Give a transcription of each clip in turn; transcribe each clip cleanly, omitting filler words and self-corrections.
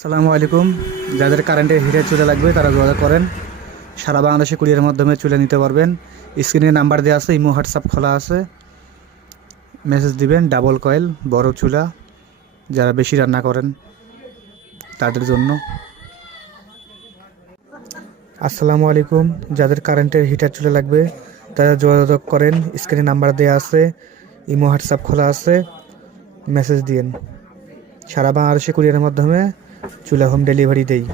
আসসালামু আলাইকুম। যাদের কারেন্টের হিটার চুলা লাগবে তারা যোগাযোগ করেন। সারা বাংলাদেশে কুরিয়ারের মাধ্যমে চুলা নিতে পারবেন। স্ক্রিনে নাম্বার দেওয়া আছে, ইমো হোয়াটসঅ্যাপ খোলা আছে, মেসেজ দিবেন। ডাবল কয়েল বড় চুলা, যারা বেশি রান্না করেন তাদের জন্য। আসসালামু আলাইকুম। যাদের কারেন্টের হিটার চুলা লাগবে তারা যোগাযোগ করেন। স্ক্রিনে নাম্বার দেওয়া আছে, ইমো হোয়াটসঅ্যাপ খোলা আছে, মেসেজ দিন। সারা বাংলাদেশে কুরিয়ারের মাধ্যমে চুলা হোম ডেলিভারি দেই।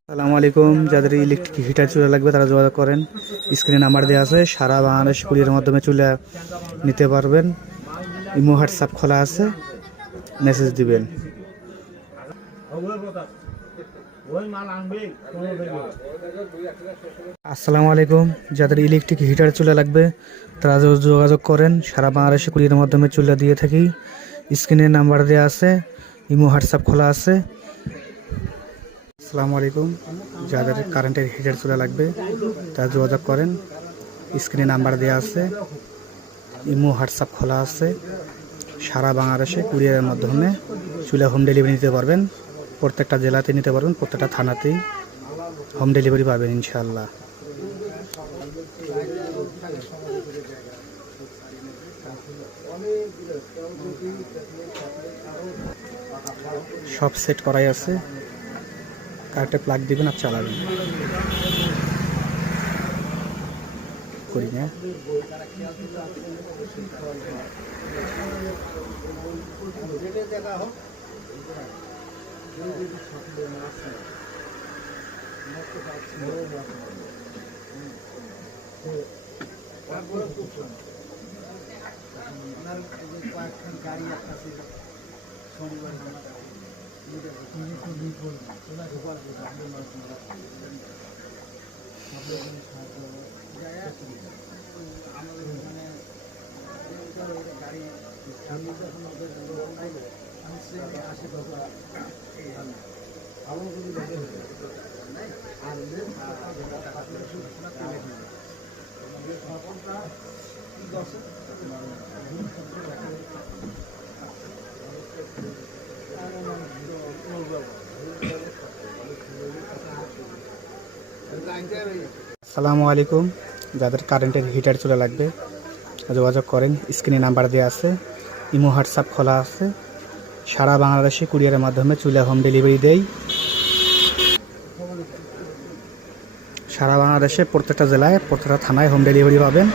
আসসালামু আলাইকুম। যাদের ইলেকট্রিক হিটার চুলা লাগবে তারা যোগাযোগ করেন। স্ক্রিনে নাম্বার দেওয়া আছে, সারা বাংলাদেশ কুরিয়ারের মাধ্যমে চুলা নিতে পারবেন। ইমো হোয়াটসঅ্যাপ খোলা আছে, মেসেজ দিবেন। আসসালামু আলাইকুম। যাদের ইলেকট্রিক হিটার চুলা লাগবে তারা যোগাযোগ করেন। সারা বাংলাদেশে কুরিয়ারের মাধ্যমে চুলা দিয়ে থাকি। স্ক্রিনে নাম্বার দেওয়া আছে, ইমো হোয়াটসঅ্যাপ খোলা আছে। আসসালামু আলাইকুম। যাদের কারেন্টের হিটার চুলা লাগবে তারা যোগাযোগ করেন। স্ক্রিনে নাম্বার দেওয়া আছে, ইমো হোয়াটসঅ্যাপ খোলা আছে। সারা বাংলাদেশে কুরিয়ারের মাধ্যমে চুলা হোম ডেলিভারি নিতে পারবেন। প্রত্যেকটা জেলাতে নিতে পারবেন, প্রত্যেকটা থানাতেই হোম ডেলিভারি পাবেন ইনশাআল্লাহ। সব সেট করাই আছে, কারেন্টে প্লাগ দিবেন আর চালাবেন। করি না আসসালামু আলাইকুম। যাদের কারেন্টের হিটার চুলা লাগবে যোগাযোগ করেন। স্ক্রিনে নাম্বার দেওয়া আছে, ইমো হোয়াটসঅ্যাপ খোলা আছে। সারা বাংলাদেশে কুরিয়ারের মাধ্যমে চুলা হোম ডেলিভারি দেই। সারা বাংলাদেশে প্রত্যেকটা জেলায়, প্রত্যেকটা থানায় হোম ডেলিভারি পাবেন।